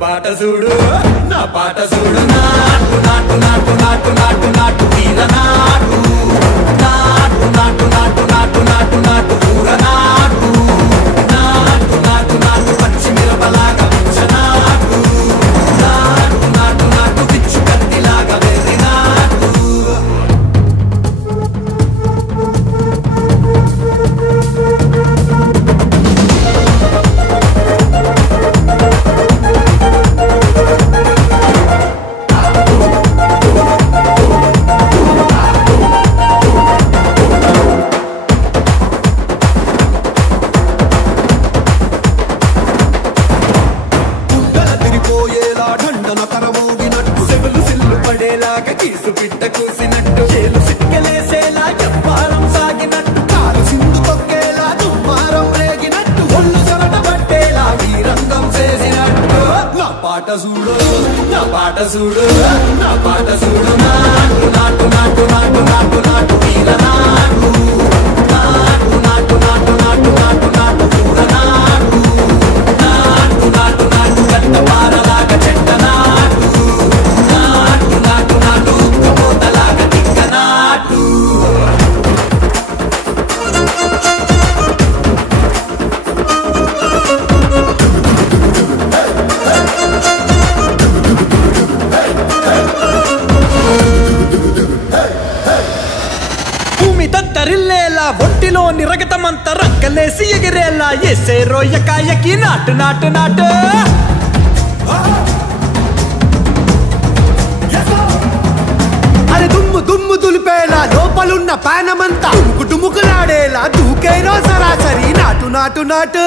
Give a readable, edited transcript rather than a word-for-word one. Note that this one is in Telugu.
పాట చూడు నా పాట చూడు నాటు నాటు నాటు నాటు నాటు నాటు తీర నాటు నాటు నాటు నాటు నాటు నాటు నాటు కూర నాటు నాటు నాటు నాటు పచ్చి మిరపలాగా పిచ్చ నాటు నాటు నాటు నాటు పిచ్చు కత్తిలాగా వెర్రి నాటు కీసు పిట్ట కూసినట్టు చేలు సిక్కలేసేలా చెప్పారం సాగినట్టు కాలు సింధు తొక్కేలా దుమ్మారం రేగినట్టు ఒళ్ళు చెమట పట్టేలా వీరంగం చేసినట్టు నా పాట చూడు నా పాట చూడు నా పాట చూడు నాటు నాటు నాటు నాటు నాటు నాటు వీర నాటు నాటు నాటు నాటు నాటు నాటు నాటు కూర నాటు నాటు నాటు నాటు గట్ట పారలాగా చెట్ట నాటు నాటు నాటు నాటు కబోతలాగా తిక్క నాటు భూమి తత్తరిల్లేలా ఒంటిలోని రగతమంతా రక్కలేసి ఎగిరేలా ఎసే రోయకాయకి నాటు నాటు నాటు అరే దుమ్ము దుమ్ము దులిపేలా లోపలున్న పానమంతా డుముకులాడేలా దూకేరో సరాసరి నాటు నాటు నాటు